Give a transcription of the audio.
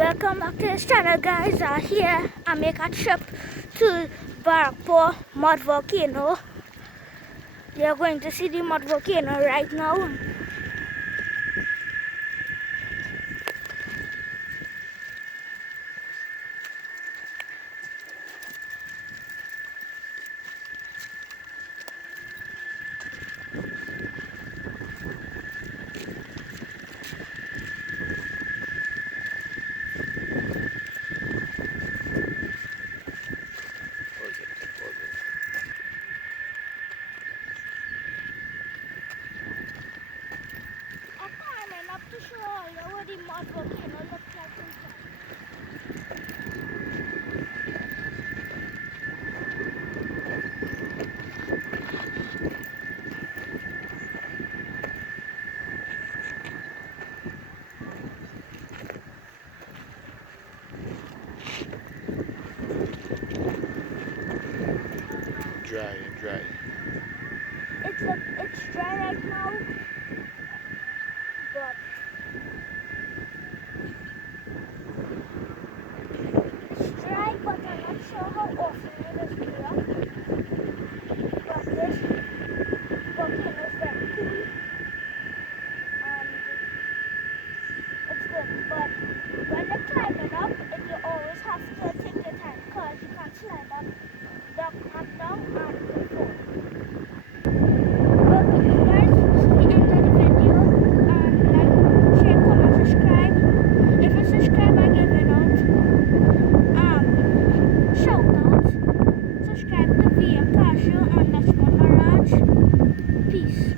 Welcome back to this channel, guys. Here I make a trip to Barrackpore Mud Volcano. You're going to see the mud volcano right now. I'm climbing up to show you what the mud volcano looks like inside. Dry. It's dry right now, but it's dry, but I'm not sure how often it is here. But this volcano is very cool and it's good. But when you're climbing up, you always have to take your time because you can't slide up, down and